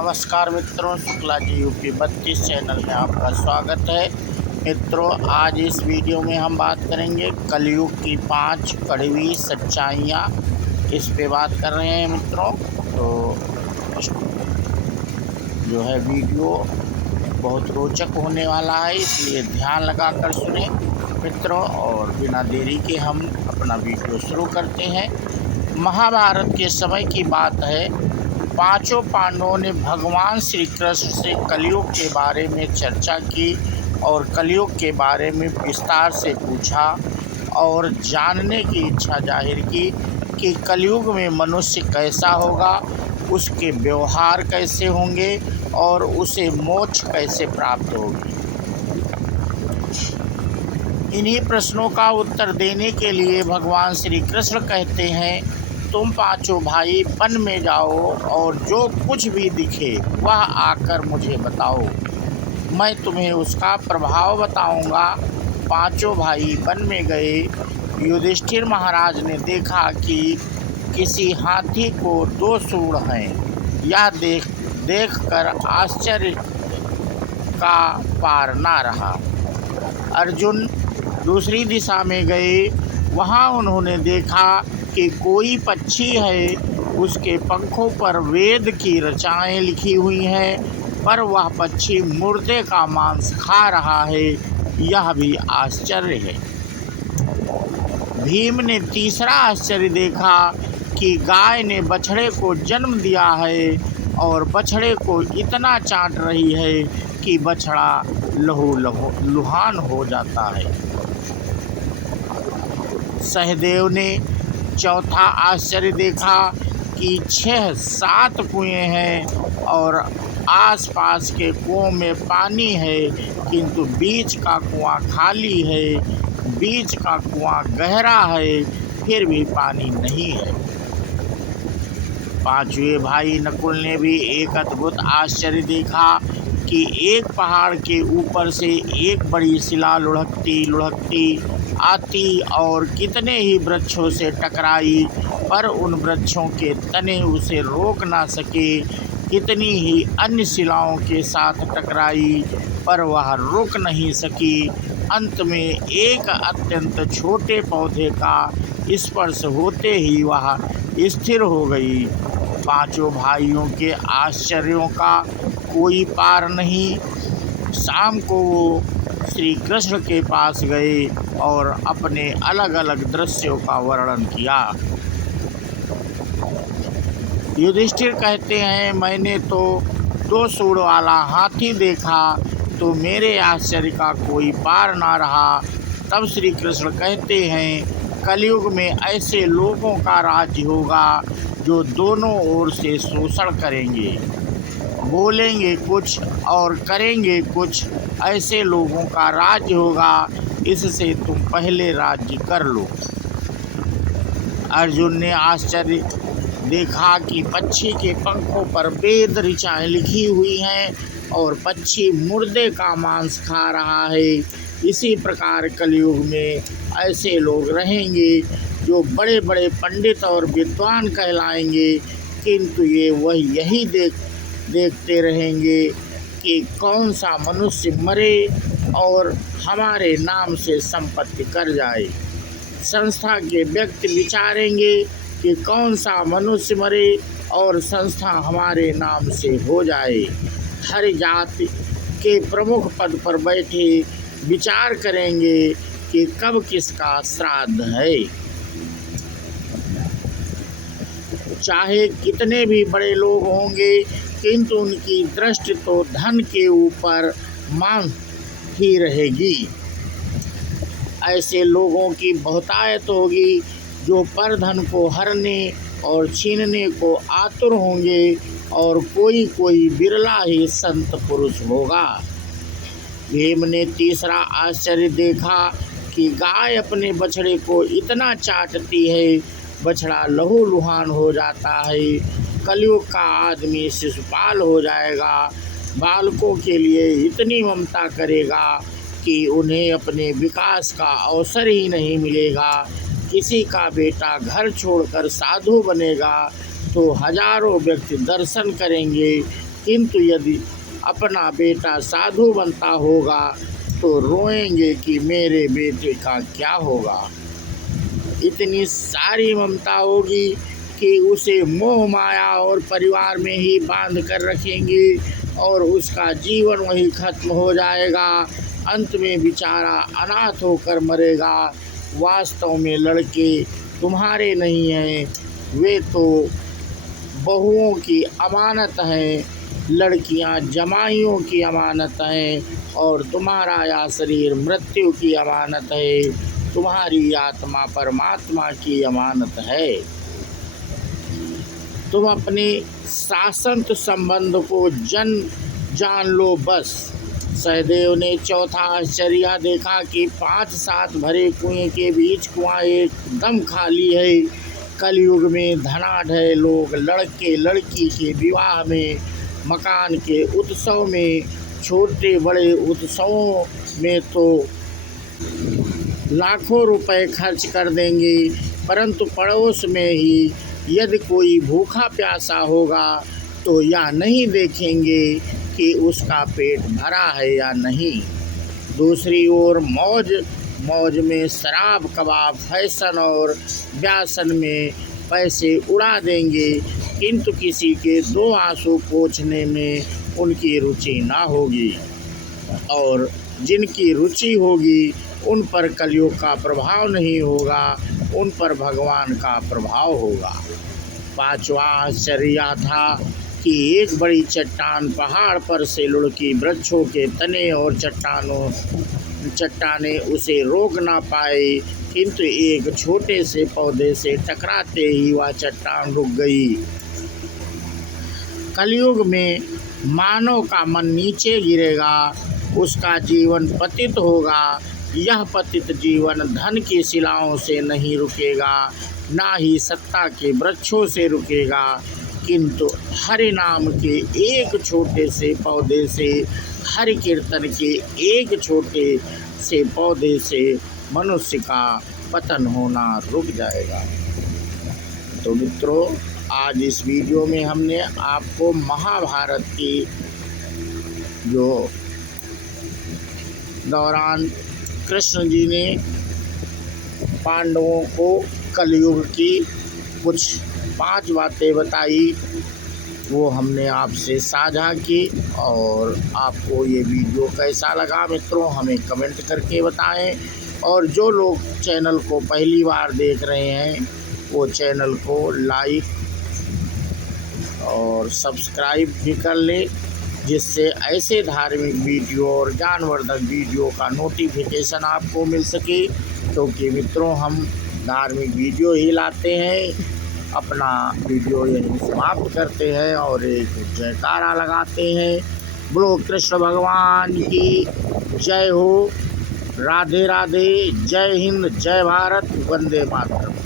नमस्कार मित्रों, Shukla ji UP 32 channel में आपका स्वागत है। मित्रों, आज इस वीडियो में हम बात करेंगे कलयुग की 5 कड़वी सच्चाइयाँ। इस पे बात कर रहे हैं मित्रों। तो जो है वीडियो बहुत रोचक होने वाला है, इसलिए ध्यान लगा कर सुने मित्रों। और बिना देरी के हम अपना वीडियो शुरू करते हैं। महाभारत के समय की बात है। पांचों पांडवों ने भगवान श्री कृष्ण से कलयुग के बारे में चर्चा की और कलयुग के बारे में विस्तार से पूछा और जानने की इच्छा जाहिर की कि कलयुग में मनुष्य कैसा होगा, उसके व्यवहार कैसे होंगे और उसे मोक्ष कैसे प्राप्त होगी। इन्हीं प्रश्नों का उत्तर देने के लिए भगवान श्री कृष्ण कहते हैं, तुम पांचों भाई वन में जाओ और जो कुछ भी दिखे वह आकर मुझे बताओ, मैं तुम्हें उसका प्रभाव बताऊंगा। पांचों भाई वन में गए। युधिष्ठिर महाराज ने देखा कि किसी हाथी को 2 सूंड हैं। यह देखकर आश्चर्य का पार ना रहा। अर्जुन दूसरी दिशा में गए। वहाँ उन्होंने देखा कि कोई पक्षी है, उसके पंखों पर वेद की रचनाएं लिखी हुई हैं, पर वह पक्षी मुर्दे का मांस खा रहा है। यह भी आश्चर्य है। भीम ने तीसरा आश्चर्य देखा कि गाय ने बछड़े को जन्म दिया है और बछड़े को इतना चाट रही है कि बछड़ा लहूलुहान हो जाता है। सहदेव ने चौथा आश्चर्य देखा कि 6-7 कुएं हैं और आसपास के कुओं में पानी है, किंतु बीच का कुआं खाली है। बीच का कुआं गहरा है, फिर भी पानी नहीं है। पांचवें भाई नकुल ने भी एक अद्भुत आश्चर्य देखा कि एक पहाड़ के ऊपर से एक बड़ी शिला लुढ़कती आती और कितने ही वृक्षों से टकराई, पर उन वृक्षों के तने उसे रोक ना सके। कितनी ही अन्य शिलाओं के साथ टकराई, पर वह रुक नहीं सकी। अंत में एक अत्यंत छोटे पौधे का स्पर्श होते ही वह स्थिर हो गई। पांचों भाइयों के आश्चर्यों का कोई पार नहीं। शाम को वो श्री कृष्ण के पास गए और अपने अलग अलग दृश्यों का वर्णन किया। युधिष्ठिर कहते हैं, मैंने तो 2 सूंड वाला हाथी देखा तो मेरे आश्चर्य का कोई पार ना रहा। तब श्री कृष्ण कहते हैं, कलयुग में ऐसे लोगों का राज्य होगा जो दोनों ओर से शोषण करेंगे, बोलेंगे कुछ और करेंगे कुछ। ऐसे लोगों का राज्य होगा, इससे तुम पहले राज्य कर लो। अर्जुन ने आश्चर्य देखा कि पक्षी के पंखों पर वेद ऋचाएं लिखी हुई हैं और पक्षी मुर्दे का मांस खा रहा है। इसी प्रकार कलयुग में ऐसे लोग रहेंगे जो बड़े बड़े पंडित और विद्वान कहलाएंगे, किंतु ये वह यही देखते रहेंगे कि कौन सा मनुष्य मरे और हमारे नाम से संपत्ति कर जाए। संस्था के व्यक्ति विचारेंगे कि कौन सा मनुष्य मरे और संस्था हमारे नाम से हो जाए। हर जाति के प्रमुख पद पर बैठे विचार करेंगे कि कब किसका श्राद्ध है। चाहे कितने भी बड़े लोग होंगे, किंतु उनकी दृष्टि तो धन के ऊपर मांग ही रहेगी। ऐसे लोगों की बहुतायत होगी जो परधन को हरने और छीनने को आतुर होंगे और कोई बिरला ही संत पुरुष होगा। भीम ने तीसरा आश्चर्य देखा कि गाय अपने बछड़े को इतना चाटती है, बछड़ा लहूलुहान हो जाता है। कलयुग का आदमी शिशुपाल हो जाएगा, बालकों के लिए इतनी ममता करेगा कि उन्हें अपने विकास का अवसर ही नहीं मिलेगा। किसी का बेटा घर छोड़कर साधु बनेगा तो हजारों व्यक्ति दर्शन करेंगे, किंतु यदि अपना बेटा साधु बनता होगा तो रोएंगे कि मेरे बेटे का क्या होगा। इतनी सारी ममता होगी कि उसे मोह माया और परिवार में ही बांध कर रखेंगे और उसका जीवन वही खत्म हो जाएगा। अंत में बेचारा अनाथ होकर मरेगा। वास्तव में लड़के तुम्हारे नहीं हैं, वे तो बहुओं की अमानत हैं, लड़कियां जमाइयों की अमानत हैं और तुम्हारा यह शरीर मृत्यु की अमानत है। तुम्हारी आत्मा परमात्मा की अमानत है। तुम अपने शासंत संबंध को जान लो बस। सहदेव ने चौथा आश्चर्य देखा कि 5-7 भरे कुएं के बीच कुआं एकदम खाली है। कलयुग में धनाढ्य लोग लड़के लड़की के विवाह में, मकान के उत्सव में, छोटे बड़े उत्सवों में तो लाखों रुपए खर्च कर देंगे, परंतु पड़ोस में ही यदि कोई भूखा प्यासा होगा तो यह नहीं देखेंगे कि उसका पेट भरा है या नहीं। दूसरी ओर मौज में शराब कबाब, फैशन और व्यासन में पैसे उड़ा देंगे, किंतु किसी के 2 आंसू पोंछने में उनकी रुचि ना होगी और जिनकी रुचि होगी उन पर कलयुग का प्रभाव नहीं होगा, उन पर भगवान का प्रभाव होगा। 5वां आश्चर्य था कि एक बड़ी चट्टान पहाड़ पर से लुढ़की। वृक्षों के तने और चट्टाने उसे रोक ना पाए, किंतु एक छोटे से पौधे से टकराते ही वह चट्टान रुक गई। कलयुग में मानव का मन नीचे गिरेगा, उसका जीवन पतित होगा। यह पतित जीवन धन की शिलाओं से नहीं रुकेगा, ना ही सत्ता के वृक्षों से रुकेगा, किंतु हरि नाम के एक छोटे से पौधे से, हरि कीर्तन के एक छोटे से पौधे से मनुष्य का पतन होना रुक जाएगा। तो मित्रों, आज इस वीडियो में हमने आपको महाभारत की जो दौरान कृष्ण जी ने पांडवों को कलयुग की कुछ 5 बातें बताई, वो हमने आपसे साझा की। और आपको ये वीडियो कैसा लगा मित्रों, हमें कमेंट करके बताएं। और जो लोग चैनल को पहली बार देख रहे हैं वो चैनल को लाइक और सब्सक्राइब भी कर लें, जिससे ऐसे धार्मिक वीडियो और ज्ञानवर्धक वीडियो का नोटिफिकेशन आपको मिल सके। क्योंकि मित्रों, हम धार्मिक वीडियो ही लाते हैं। अपना वीडियो यहीं समाप्त करते हैं और एक जयकारा लगाते हैं। बोलो कृष्ण भगवान की जय हो। राधे राधे। जय हिंद, जय भारत, वंदे मातरम।